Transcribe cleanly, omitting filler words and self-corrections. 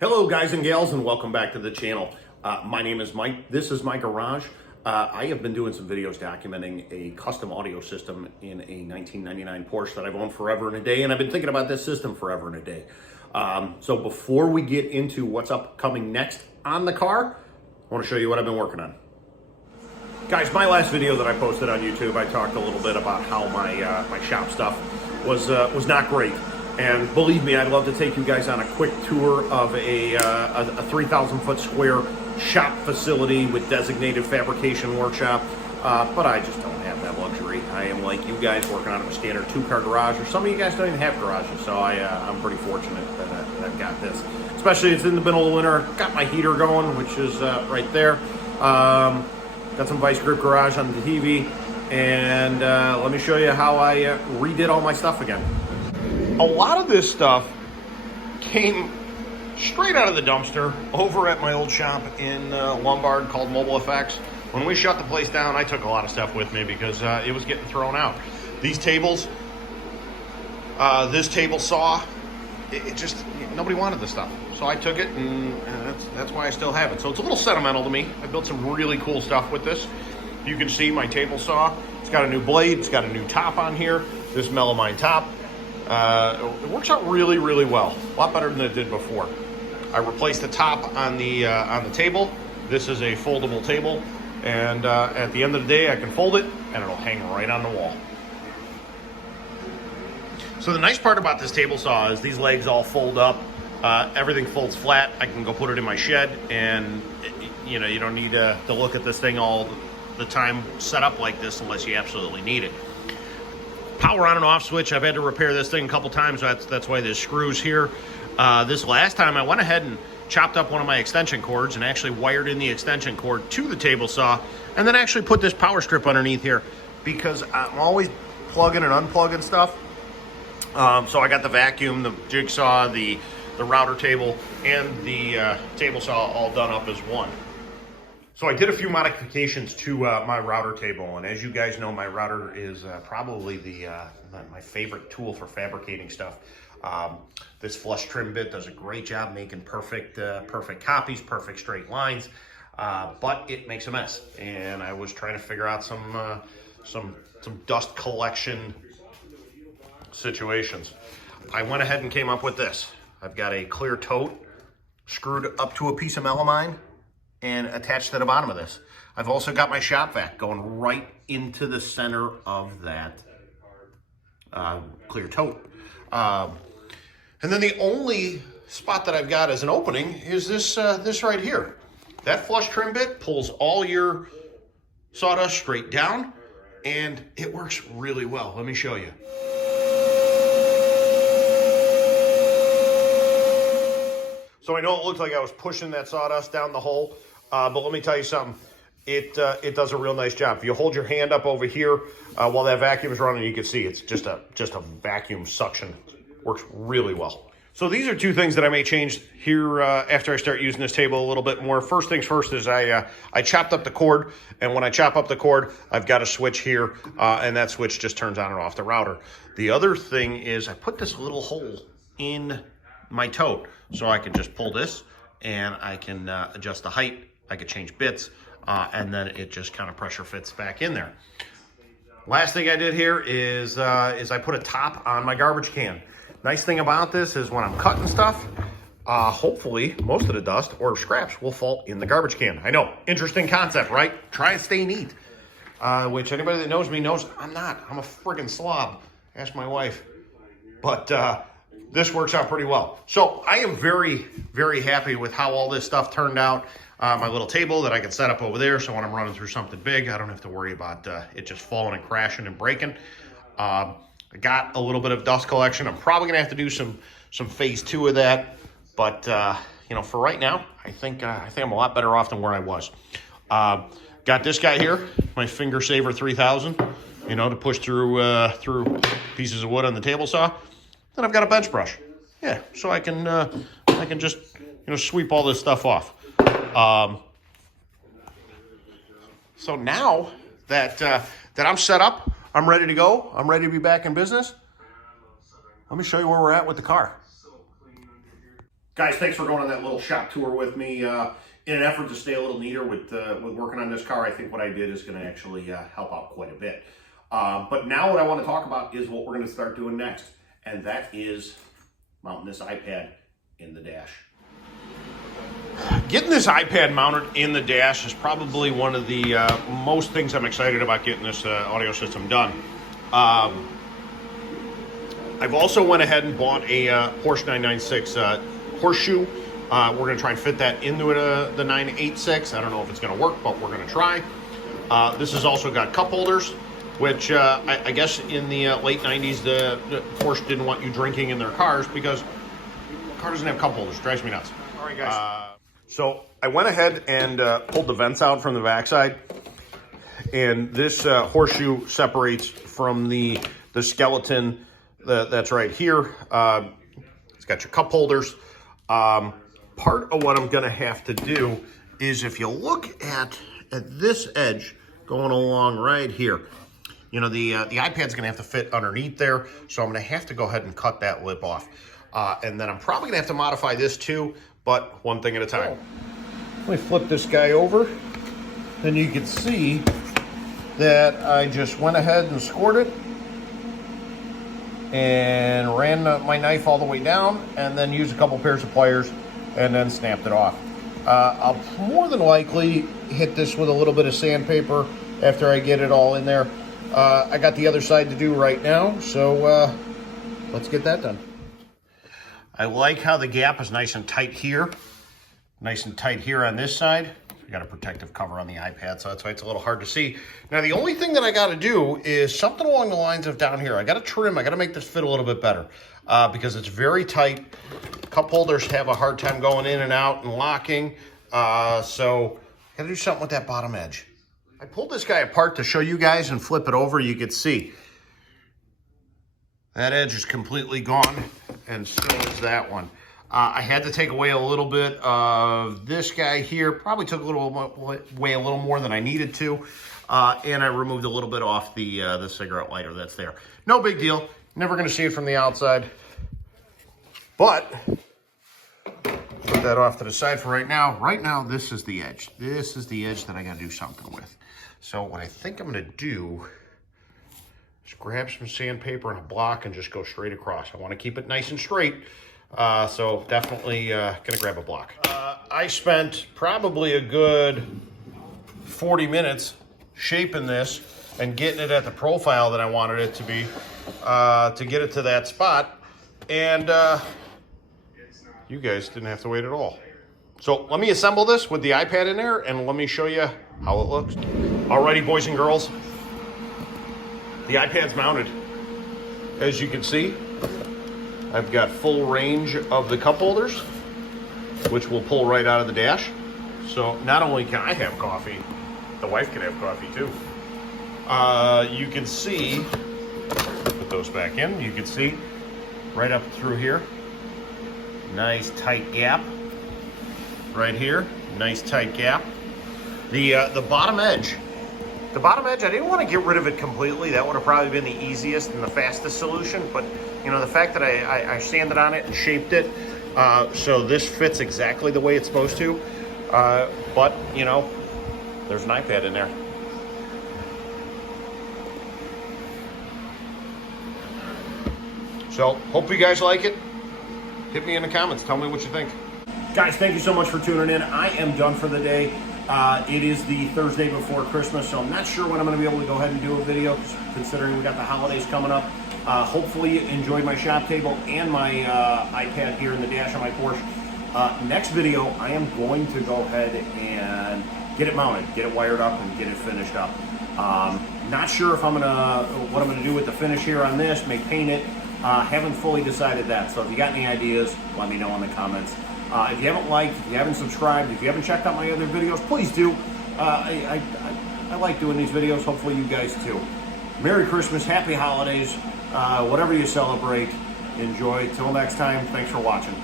Hello guys and gals, and welcome back to the channel. My name is Mike. This is my garage. I have been doing some videos documenting a custom audio system in a 1999 Porsche that I've owned forever and a day, and I've been thinking about this system forever and a day. So before we get into what's upcoming next on the car, I want to show you what I've been working on. Guys, my last video that I posted on YouTube, I talked a little bit about how my shop stuff was not great. And believe me, I'd love to take you guys on a quick tour of a 3,000 foot square shop facility with designated fabrication workshop. But I just don't have that luxury. I am like you guys, working out of a standard 2-car garage, or some of you guys don't even have garages. So I'm pretty fortunate that I've got this. Especially it's in the middle of winter. Got my heater going, which is right there. Got some vice grip garage on the TV. And let me show you how I redid all my stuff again. A lot of this stuff came straight out of the dumpster over at my old shop in Lombard called Mobile Effects. When we shut the place down, I took a lot of stuff with me because it was getting thrown out. These tables, this table saw, it just, nobody wanted this stuff. So I took it, and that's why I still have it. So it's a little sentimental to me. I built some really cool stuff with this. You can see my table saw. It's got a new blade. It's got a new top on here. This melamine top. It works out really, really well. A lot better than it did before. I replaced the top on the table. This is a foldable table, and at the end of the day, I can fold it, and it'll hang right on the wall. So the nice part about this table saw is these legs all fold up. Everything folds flat. I can go put it in my shed, and you don't need to look at this thing all the time set up like this unless you absolutely need it. Power on and off switch. I've had to repair this thing a couple times. That's why there's screws here. This last time I went ahead and chopped up one of my extension cords and actually wired in the extension cord to the table saw, and then actually put this power strip underneath here because I'm always plugging and unplugging stuff. So I got the vacuum, the jigsaw, the router table, and the table saw all done up as one. So I did a few modifications to my router table, and as you guys know, my router is probably my favorite tool for fabricating stuff. This flush trim bit does a great job making perfect copies, perfect straight lines, but it makes a mess. And I was trying to figure out some dust collection situations. I went ahead and came up with this. I've got a clear tote screwed up to a piece of melamine and attached to the bottom of this. I've also got my shop vac going right into the center of that clear tote. And then the only spot that I've got as an opening is this right here. That flush trim bit pulls all your sawdust straight down, and it works really well. Let me show you. So I know it looked like I was pushing that sawdust down the hole, but let me tell you something. It does a real nice job. If you hold your hand up over here while that vacuum is running, you can see it's just a vacuum suction. Works really well. So these are two things that I may change here after I start using this table a little bit more. First things first is I chopped up the cord, and when I chop up the cord, I've got a switch here, and that switch just turns on and off the router. The other thing is I put this little hole in my tote, so I can just pull this, and I can adjust the height. I could change bits, and then it just kind of pressure fits back in there. Last thing I did here is I put a top on my garbage can. Nice thing about this is when I'm cutting stuff, hopefully most of the dust or scraps will fall in the garbage can. I know, interesting concept, right? Try and stay neat, which anybody that knows me knows I'm not. I'm a friggin' slob. Ask my wife. But this works out pretty well. So I am very, very happy with how all this stuff turned out. My little table that I can set up over there, so when I'm running through something big, I don't have to worry about it just falling and crashing and breaking. I got a little bit of dust collection. I'm probably gonna have to do some phase 2 of that, but for right now, I think I'm a lot better off than where I was. Got this guy here, my Finger Saver 3000, to push through pieces of wood on the table saw. Then I've got a bench brush, so I can just sweep all this stuff off. So now that I'm set up, I'm ready to go. I'm ready to be back in business. Let me show you where we're at with the car. Guys, thanks for going on that little shop tour with me. In an effort to stay a little neater with working on this car, I think what I did is going to actually help out quite a bit. But now what I want to talk about is what we're going to start doing next, and that is mounting this iPad in the dash. Getting this iPad mounted in the dash is probably one of the most things I'm excited about getting this audio system done. I've also went ahead and bought a Porsche 996 horseshoe. We're going to try and fit that into the 986. I don't know if it's going to work, but we're going to try. This has also got cup holders, which I guess in the late 90s, the Porsche didn't want you drinking in their cars because the car doesn't have cup holders. It drives me nuts. All right, guys. So I went ahead and pulled the vents out from the backside, and this horseshoe separates from the skeleton that's right here. It's got your cup holders. Part of what I'm going to have to do is, if you look at this edge going along right here, you know, the iPad's going to have to fit underneath there, so I'm going to have to go ahead and cut that lip off. And then I'm probably going to have to modify this too, but one thing at a time. Let me flip this guy over, then you can see that I just went ahead and scored it and ran my knife all the way down, and then used a couple pairs of pliers and then snapped it off. I'll more than likely hit this with a little bit of sandpaper after I get it all in there. I got the other side to do right now, so let's get that done. I like how the gap is nice and tight here. Nice and tight here on this side. We got a protective cover on the iPad, so that's why it's a little hard to see. Now, the only thing that I got to do is something along the lines of down here. I got to trim. I got to make this fit a little bit better because it's very tight. Cup holders have a hard time going in and out and locking. So I got to do something with that bottom edge. I pulled this guy apart to show you guys and flip it over. You could see that edge is completely gone, and so is that one. I had to take away a little bit of this guy here. Probably took away a little more than I needed to. And I removed a little bit off the cigarette lighter that's there. No big deal. Never going to see it from the outside. But put that off to the side for right now. Right now, this is the edge. This is the edge that I got to do something with. So what I think I'm going to do is grab some sandpaper and a block and just go straight across. I want to keep it nice and straight. So definitely gonna grab a block. I spent probably a good 40 minutes shaping this and getting it at the profile that I wanted it to be to get it to that spot. And you guys didn't have to wait at all. So let me assemble this with the iPad in there and let me show you how it looks. Alrighty, boys and girls, the iPad's mounted. As you can see, I've got full range of the cup holders, which will pull right out of the dash. So not only can I have coffee, the wife can have coffee too. You can see, put those back in, you can see right up through here, nice tight gap. Right here, nice tight gap. The bottom edge, I didn't want to get rid of it completely. That would have probably been the easiest and the fastest solution, but you know, the fact that I sanded on it and shaped it so this fits exactly the way it's supposed to. But, you know, there's an iPad in there. So, hope you guys like it. Hit me in the comments. Tell me what you think. Guys, thank you so much for tuning in. I am done for the day. It is the Thursday before Christmas, so I'm not sure when I'm going to be able to go ahead and do a video, considering we got the holidays coming up. Hopefully you enjoyed my shop table and my iPad here in the dash on my Porsche. Next video, I am going to go ahead and get it mounted, get it wired up, and get it finished up. Not sure if what I'm gonna do with the finish here on this. May paint it. Haven't fully decided that. So if you got any ideas, let me know in the comments. If you haven't liked, if you haven't subscribed, if you haven't checked out my other videos, please do. I like doing these videos. Hopefully you guys too. Merry Christmas, happy holidays, whatever you celebrate, enjoy. Till next time, thanks for watching.